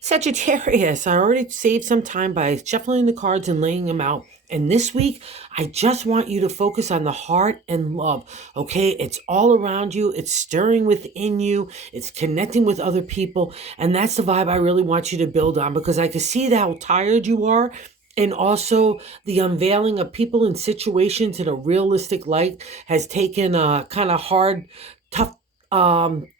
Sagittarius, I already saved some time by shuffling the cards and laying them out. And this week, I just want you to focus on the heart and love. Okay. It's all around you. It's stirring within you. It's connecting with other people. And that's the vibe I really want you to build on because I can see how tired you are. And also the unveiling of people and situations in a realistic light has taken a kind of hard, tough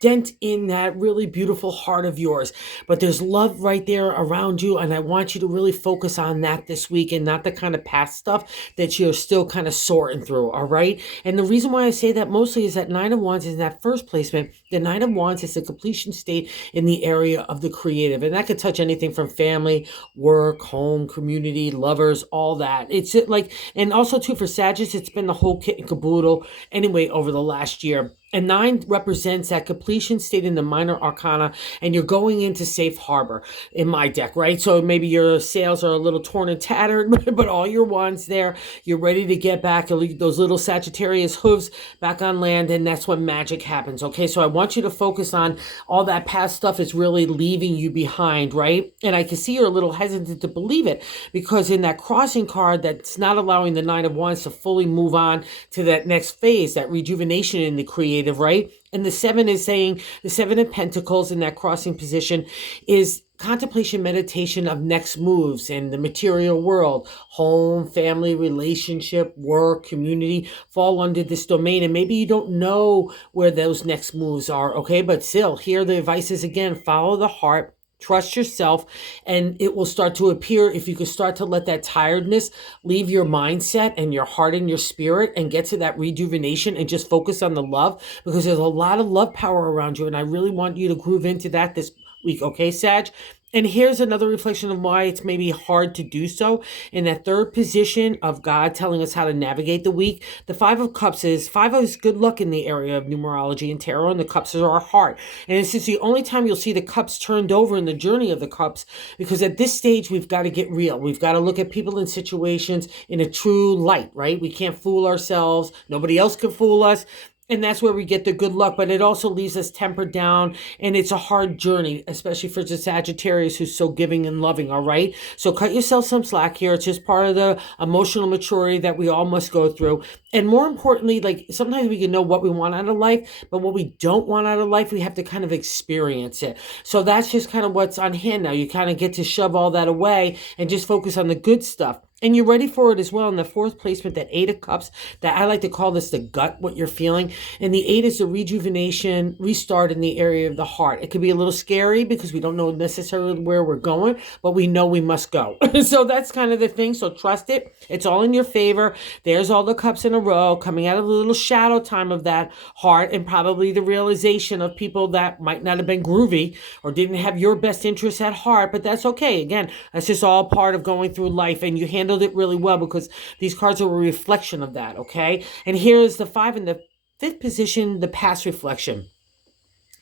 dent in that really beautiful heart of yours. But there's love right there around you, and I want you to really focus on that this week and not the kind of past stuff that you're still kind of sorting through. All right. And the reason why I say that mostly is that Nine of Wands is in that first placement. The Nine of Wands is the completion state in the area of the creative, and that could touch anything from family, work, home, community, lovers, all that. It's like, and also too for Sagittarius, it's been the whole kit and caboodle anyway over the last year. And nine represents that completion state in the minor arcana, and you're going into safe harbor in my deck, right? So maybe your sails are a little torn and tattered, but all your wands there, you're ready to get back those little Sagittarius hooves back on land, and that's when magic happens, okay? So I want you to focus on all that past stuff is really leaving you behind, right? And I can see you're a little hesitant to believe it because in that crossing card, that's not allowing the Nine of Wands to fully move on to that next phase, that rejuvenation in the creative, right? And the seven is saying the Seven of Pentacles in that crossing position is contemplation, meditation of next moves in the material world. Home, family, relationship, work, community fall under this domain. And maybe you don't know where those next moves are, okay? But still, here the advice is again, follow the heart. Trust yourself, and it will start to appear if you can start to let that tiredness leave your mindset and your heart and your spirit and get to that rejuvenation and just focus on the love because there's a lot of love power around you. And I really want you to groove into that this week, okay, Sag? And here's another reflection of why it's maybe hard to do so. In that third position of God telling us how to navigate the week, the Five of Cups is good luck in the area of numerology and tarot, and the cups are our heart. And this is the only time you'll see the cups turned over in the journey of the cups, because at this stage, we've got to get real. We've got to look at people and situations in a true light, right? We can't fool ourselves. Nobody else can fool us. And that's where we get the good luck, but it also leaves us tempered down, and it's a hard journey, especially for the Sagittarius who's so giving and loving, all right? So cut yourself some slack here. It's just part of the emotional maturity that we all must go through. And more importantly, like sometimes we can know what we want out of life, but what we don't want out of life, we have to kind of experience it. So that's just kind of what's on hand now. You kind of get to shove all that away and just focus on the good stuff. And you're ready for it as well. In the fourth placement, that Eight of Cups, that I like to call this the gut, what you're feeling. And the eight is the rejuvenation, restart in the area of the heart. It could be a little scary because we don't know necessarily where we're going, but we know we must go. So that's kind of the thing. So trust it. It's all in your favor. There's all the cups in a row coming out of the little shadow time of that heart, and probably the realization of people that might not have been groovy or didn't have your best interests at heart, but that's okay. Again, that's just all part of going through life, and you handled it really well because these cards are a reflection of that, okay? And here is the five in the fifth position, the past reflection.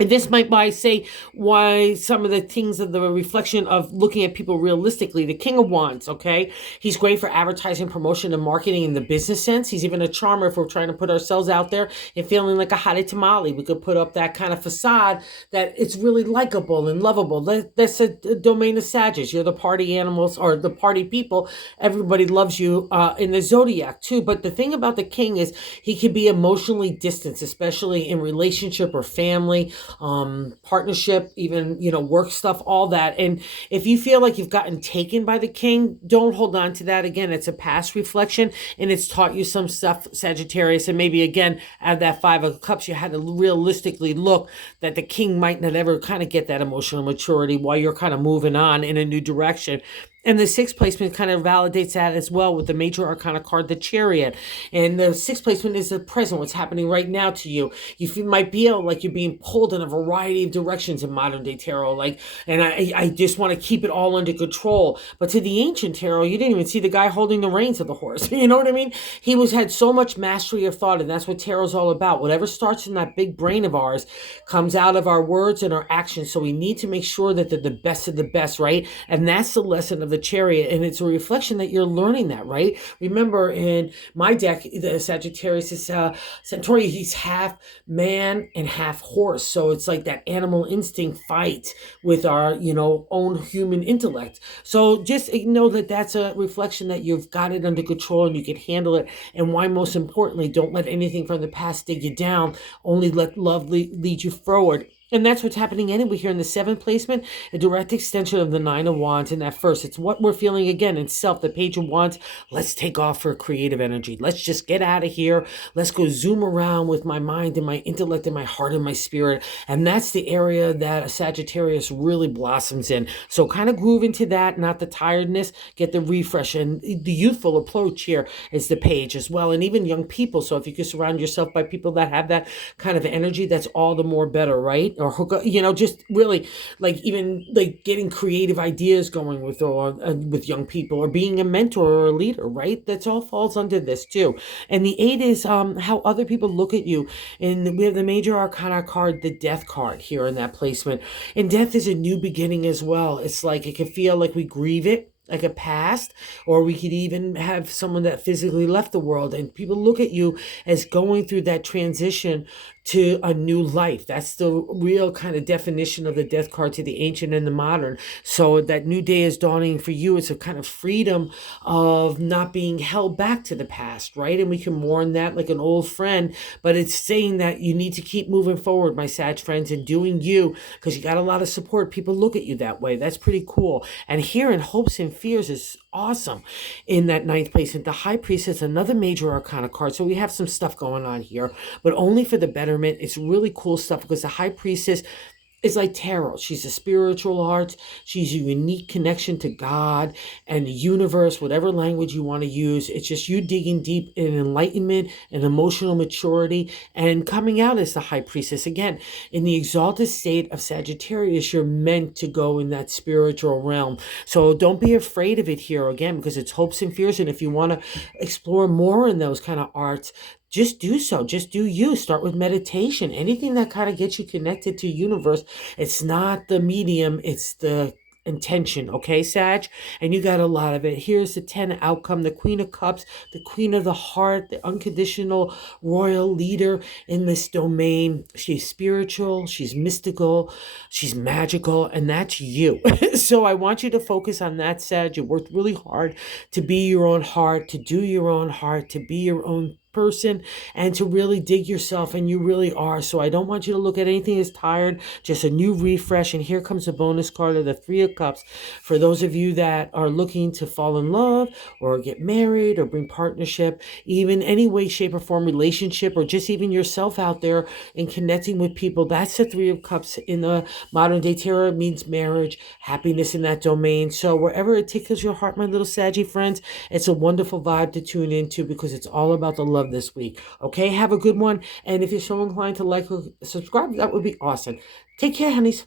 And this might say why some of the things of the reflection of looking at people realistically. The King of Wands, okay? He's great for advertising, promotion, and marketing in the business sense. He's even a charmer if we're trying to put ourselves out there and feeling like a hottie tamale. We could put up that kind of facade that it's really likable and lovable. That's a domain of Sagittarius. You're the party animals or the party people. Everybody loves you in the zodiac too. But the thing about the King is he can be emotionally distanced, especially in relationship or family, partnership, even, work stuff, all that. And if you feel like you've gotten taken by the King, don't hold on to that. Again, it's a past reflection and it's taught you some stuff, Sagittarius. And maybe again, out of that Five of Cups, you had to realistically look that the King might not ever kind of get that emotional maturity while you're kind of moving on in a new direction. And the sixth placement kind of validates that as well with the major arcana card, the Chariot. And the sixth placement is the present, what's happening right now to you. You might feel like you're being pulled in a variety of directions in modern day tarot. And I just want to keep it all under control. But to the ancient tarot, you didn't even see the guy holding the reins of the horse. You know what I mean? He had so much mastery of thought, and that's what tarot's all about. Whatever starts in that big brain of ours comes out of our words and our actions. So we need to make sure that they're the best of the best, right? And that's the lesson of the Chariot, and it's a reflection that you're learning that, right? Remember, in my deck, the Sagittarius is Centauri. He's half man and half horse, so it's like that animal instinct fight with our, own human intellect. So just know that that's a reflection that you've got it under control and you can handle it. And why, most importantly, don't let anything from the past dig you down. Only let love lead you forward. And that's what's happening anyway here in the seventh placement, a direct extension of the Nine of Wands in that first. It's what we're feeling again in self, the Page of Wands. Let's take off for creative energy. Let's just get out of here. Let's go zoom around with my mind and my intellect and my heart and my spirit. And that's the area that a Sagittarius really blossoms in. So kind of groove into that, not the tiredness, get the refresh. And the youthful approach here is the Page as well. And even young people. So if you can surround yourself by people that have that kind of energy, that's all the more better, right? Or hook up, just really like even like getting creative ideas going with young people, or being a mentor or a leader, right? That's all falls under this too. And the 8 is how other people look at you. And we have the major arcana card, the Death card here in that placement. And death is a new beginning as well. It's like it can feel like we grieve it, like a past, or we could even have someone that physically left the world, and people look at you as going through that transition to a new life. That's the real kind of definition of the Death card to the ancient and the modern. So that new day is dawning for you. It's a kind of freedom of not being held back to the past, right? And we can mourn that like an old friend, but it's saying that you need to keep moving forward, my Sag friends, and doing you, because you got a lot of support. People look at you that way. That's pretty cool. And here in Hopes and Fears is awesome in that ninth place. And the High Priestess, another major arcana card. So we have some stuff going on here, but only for the betterment. It's really cool stuff, because the High Priestess is like tarot. She's a spiritual art. She's a unique connection to God and the universe, whatever language you want to use. It's just you digging deep in enlightenment and emotional maturity and coming out as the High Priestess. Again, in the exalted state of Sagittarius, you're meant to go in that spiritual realm. So don't be afraid of it here, again, because it's Hopes and Fears. And if you want to explore more in those kind of arts, just do so. Just do you. Start with meditation. Anything that kind of gets you connected to universe. It's not the medium, it's the intention, okay, Sag? And you got a lot of it. Here's the 10 outcome, the Queen of Cups, the Queen of the Heart, the unconditional royal leader in this domain. She's spiritual, she's mystical, she's magical, and that's you. So I want you to focus on that, Sag. You worked really hard to be your own heart, to do your own heart, to be your own person, and to really dig yourself, and you really are. So I don't want you to look at anything as tired, just a new refresh. And here comes a bonus card of the Three of Cups for those of you that are looking to fall in love or get married or bring partnership, even any way, shape, or form relationship, or just even yourself out there and connecting with people. That's the Three of Cups in the modern day tarot. It means marriage, happiness in that domain. So wherever it tickles your heart, my little Saggy friends, it's a wonderful vibe to tune into, because it's all about the love this week. Okay, have a good one. And if you're so inclined to like or subscribe, that would be awesome. Take care, honeys.